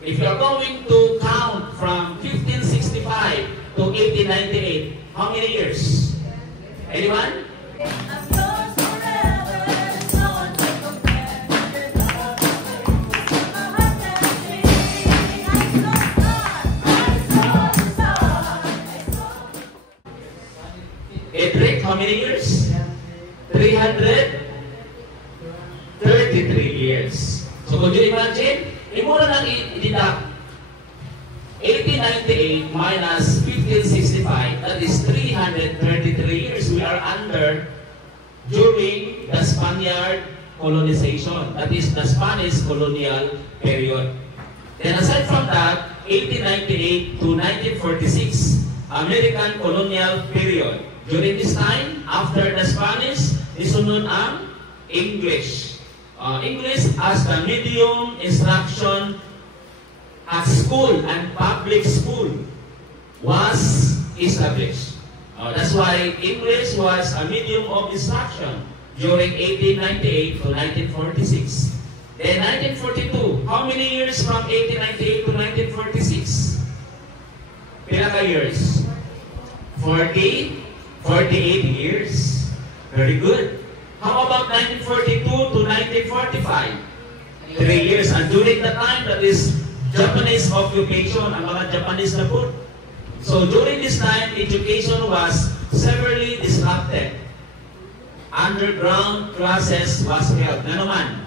If you're going to count from 1565 to 1898, how many years? Anyone? Edric, how many years? 333 years. So could you imagine? Imura nang i-deduct 1898 minus 1565, that is 333 years we are under during the Spaniard colonization, that is the Spanish colonial period. Then aside from that, 1898 to 1946, American colonial period. During this time, after the Spanish, isunod ang English. English as the medium instruction at school and public school was established. That's why English was a medium of instruction during 1898 to 1946. Then 1942, how many years from 1898 to 1946? Pila ka years? 48 years. Very good. How about 1942 to 1945? 3 years. And during the time, that is Japanese occupation, ang mga Japanese na po. So during this time, education was severely disrupted. Underground classes was held. Na naman,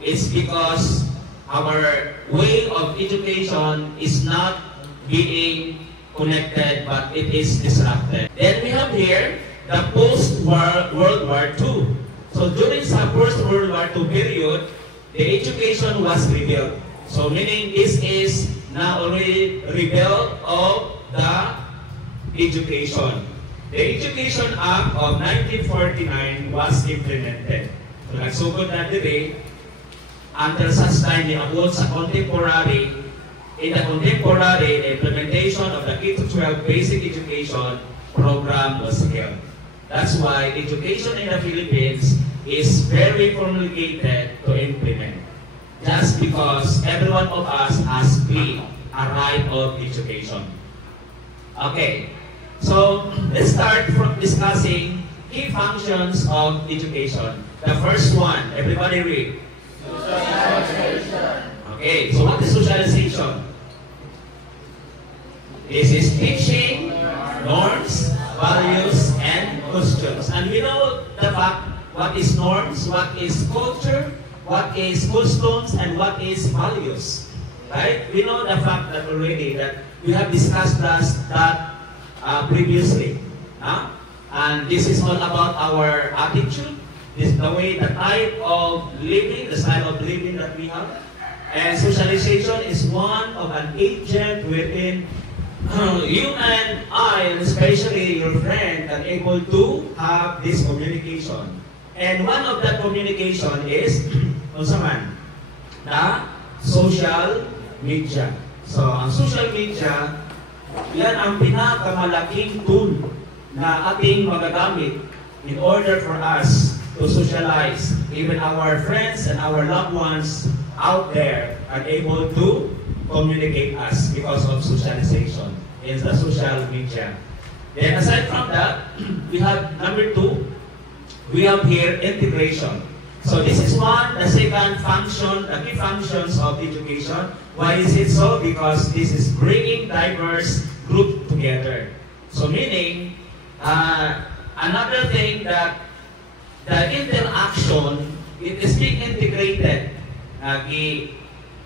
it's because our way of education is not being connected, but it is disrupted. Then we have here the post-World War II. So during the post-World War II period, the education was rebuilt. So meaning this is now already rebuilt of the education. The Education Act of 1949 was implemented. So nagsugod na diri until such time ni abot sa contemporary. In the contemporary, the implementation of the K-12 basic education program was held. That's why education in the Philippines is very complicated to implement. Just because every one of us has a right of education. Okay, so let's start from discussing key functions of education. The first one, everybody read. Socialization. Okay, so what is socialization? This is teaching norms, values, and customs. And we know the fact what is norms, what is culture, what is customs, and what is values. Right? We know the fact that already that we have discussed that previously. And this is all about our attitude, this the way, the type of living, the style of living that we have. And socialization is one of an agent within you and I, and especially your friend, are able to have this communication. And one of that communication is the social media. So, ang social media, yan ang pinakamalaking tool na ating magagamit in order for us to socialize. Even our friends and our loved ones out there are able to communicate us because of socialization in the social media. Then aside from that, we have number 2, we have here integration. So this is one, the second function, the key functions of education. Why is it so? Because this is bringing diverse group together. So meaning, another thing that the interaction, it is being integrated.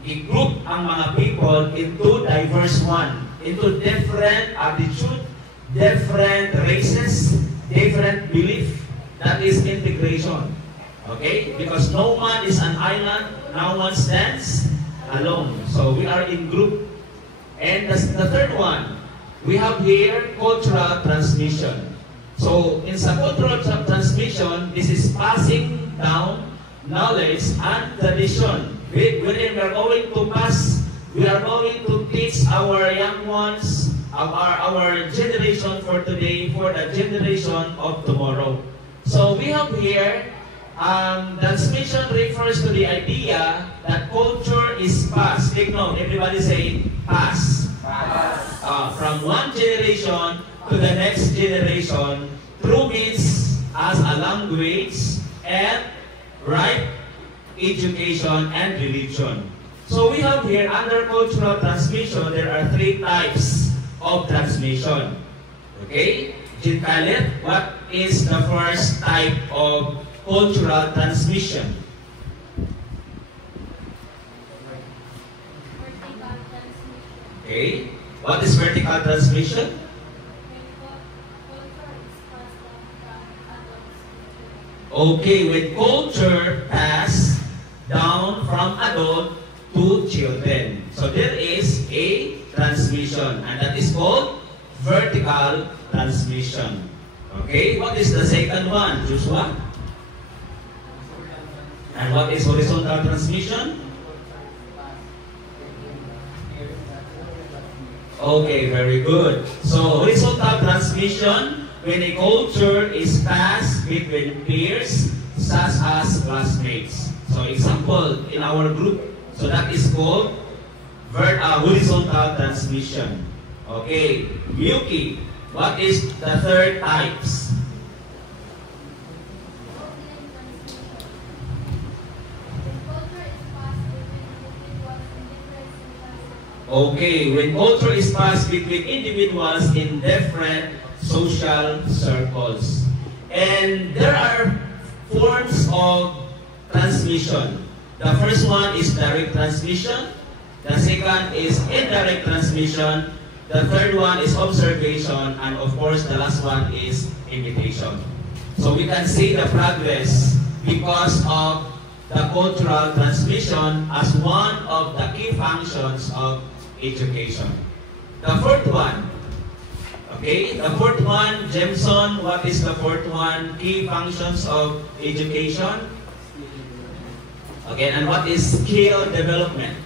I-group ang mga people into diverse one, into different attitude, different races, different belief. That is integration. Okay? Because no one is an island, no one stands alone. So we are in group. And the third one, we have here cultural transmission. So in sa cultural transmission, this is passing down knowledge and tradition. Wherein we are going to pass, we are going to teach our young ones, our generation for today, for the generation of tomorrow. So we have here Transmission refers to the idea that culture is passed. Take note, everybody say pass. From one generation to the next generation through means as a language and right education and religion. So we have here under cultural transmission, there are three types of transmission. Okay? Jean Khaled, what is the first type of cultural transmission? Vertical transmission. Okay. What is vertical transmission? Okay, when culture pass down from adult to children. So there is a transmission and that is called vertical transmission. Okay, what is the second one, Joshua? And what is horizontal transmission? Okay, very good. So horizontal transmission, when a culture is passed between peers, such as classmates. So example, in our group, so that is called horizontal transmission. Okay, Yuki, what is the third types? Okay, when culture is passed between individuals in different social circles. And there are forms of transmission. The first one is direct transmission. The second is indirect transmission. The third one is observation. And of course, the last one is imitation. So we can see the progress because of the cultural transmission as one of the key functions of education. The fourth one, okay, the fourth one, Jameson, what is the fourth one? Key functions of education. Okay, and what is skill development?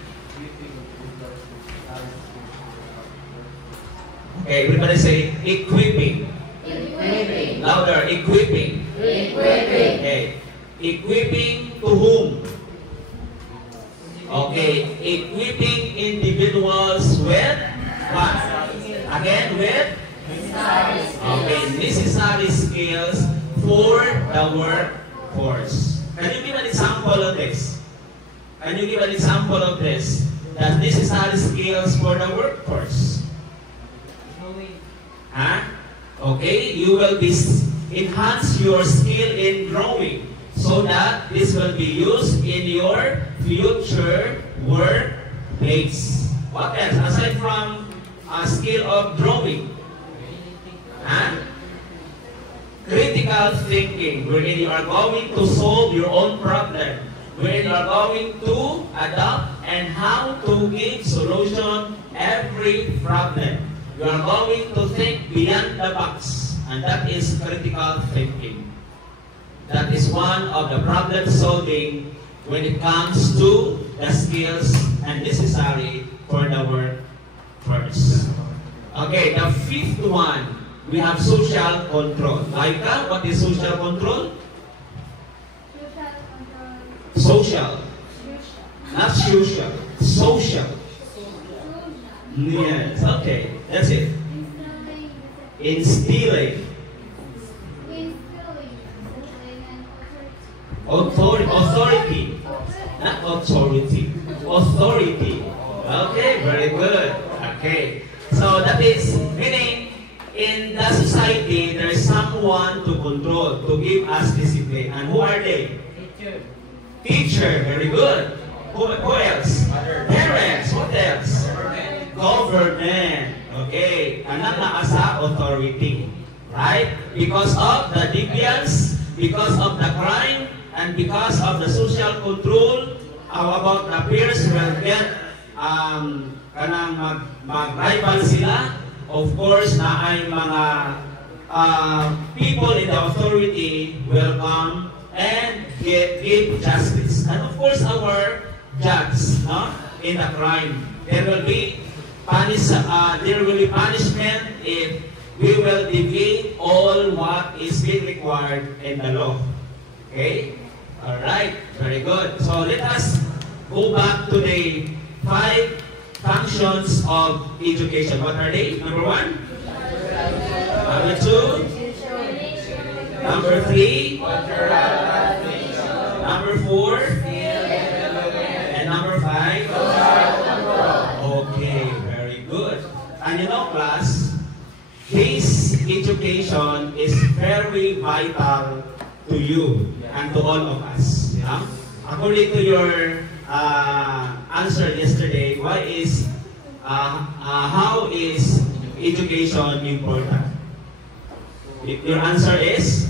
Okay, everybody say equipping. Equipping. Louder, equipping. Equipping. Okay, equipping to whom? Okay, equipping individuals with what? Again, with? Okay, necessary skills for the workforce. Can you give an example of this? Can you give an example of this? The necessary skills for the workforce. Huh? Okay, you will be enhance your skill in drawing, so that this will be used in your future workplace. What else? Aside from a skill of drawing, critical thinking, wherein you are going to solve your own problem, wherein you are going to adapt and how to give solution every problem. You are going to think beyond the box, and that is critical thinking. That is one of the problem solving when it comes to the skills and necessary for the workforce. Okay, the fifth one, we have social control. Laika, what is social control? Social. Not social. Social. Yes, okay. That's it. Instilling. Authority. Not authority. Authority. Okay, very good. Okay. So that is meaning in the society there is someone to control, to give us discipline. And who are they? Teacher. Very good. Who else? Parents. What else? Government. Okay. And not sa authority. Right? Because of the deviance, because of the crime, and because of the social control, how about the peers will get kanang mag-rival sila. Of course, na ay mga people in the authority will come and give justice. And of course, our judge, no, in the crime, there will be punishment if we will deviate all what is being required in the law. Okay? Alright, very good. So let us go back to the 5 functions of education. What are they? Number 1? Number 2? Number 3? Number 4? And number 5? Okay, very good. And you know, class, this education is very vital to you and to all of us. Yeah? According to your answer yesterday, how is education important? Your answer is?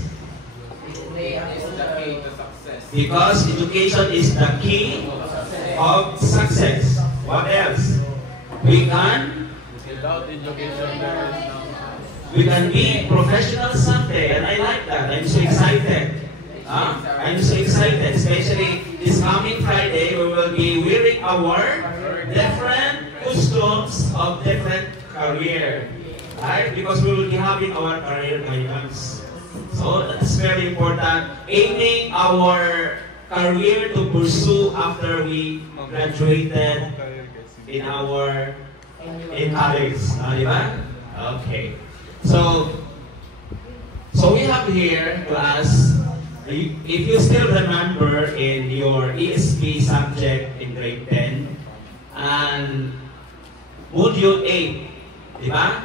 Because education is the key of success. What else? We can be professionals someday, and I like that. I'm so excited. I'm so excited, especially this coming Friday, we will be wearing our different costumes of different career, right? Because we will be having our career guidance. So that's very important. Aiming our career to pursue after we graduated in college, di ba? Okay. So we have here class. If you still remember in your ESP subject in grade 10 and module 8, di ba?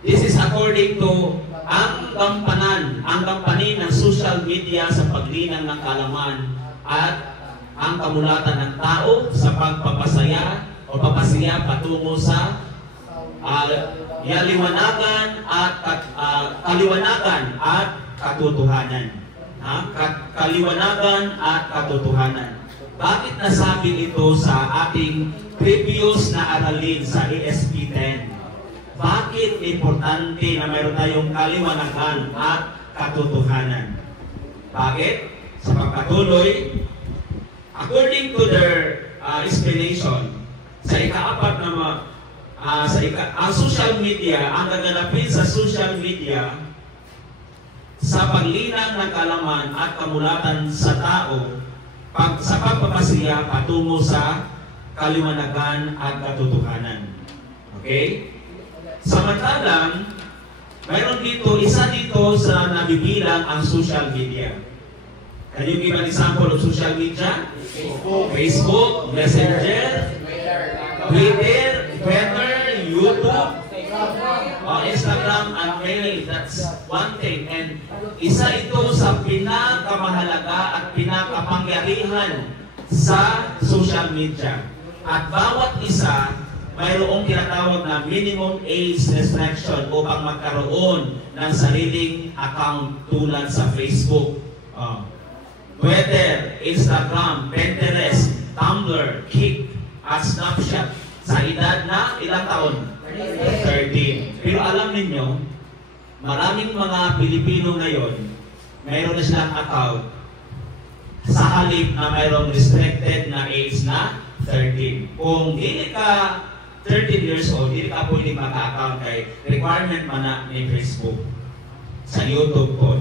This is according to ang gampanin ng social media sa paglinang ng kaalaman at ang kamulatan ng tao sa pagpapasaya o papasiya patungo sa kaliwanagan at katotohanan. Kaliwanagan at katotohanan. Bakit nasabi ito sa ating previous na aralin sa ESP 10? Bakit importante na mayroon tayong kaliwanagan at katotohanan? Bakit? Sa pagpatuloy, according to their explanation, sa ika-4 na ang social media, ang gaganapin sa social media sa paglinang ng kaalaman at kamulatan sa tao sa pagpapasiya patungo sa kaliwanagan at katotohanan. Okay? Samantalang, mayroon isa dito sa nabibilang ang social media. Can you give an example of social media? Facebook, Messenger, Twitter, YouTube, Instagram, and mail. That's one thing. And isa ito sa pinakamahalaga at pinakapangyarihan sa social media. At bawat isa, mayroong tinatawag na minimum age restriction upang magkaroon ng sariling account tulad sa Facebook, Twitter, Instagram, Pinterest, Tumblr, Kik, at Snapchat. Sa edad na ilang taon? 13. Pero alam ninyo, maraming mga Pilipino ngayon, mayroon na silang account sa halip na mayroong restricted na age na 13. Kung hindi ka 13 years old, hindi ka pwede maka-account kay requirement man na ni Facebook sa YouTube po.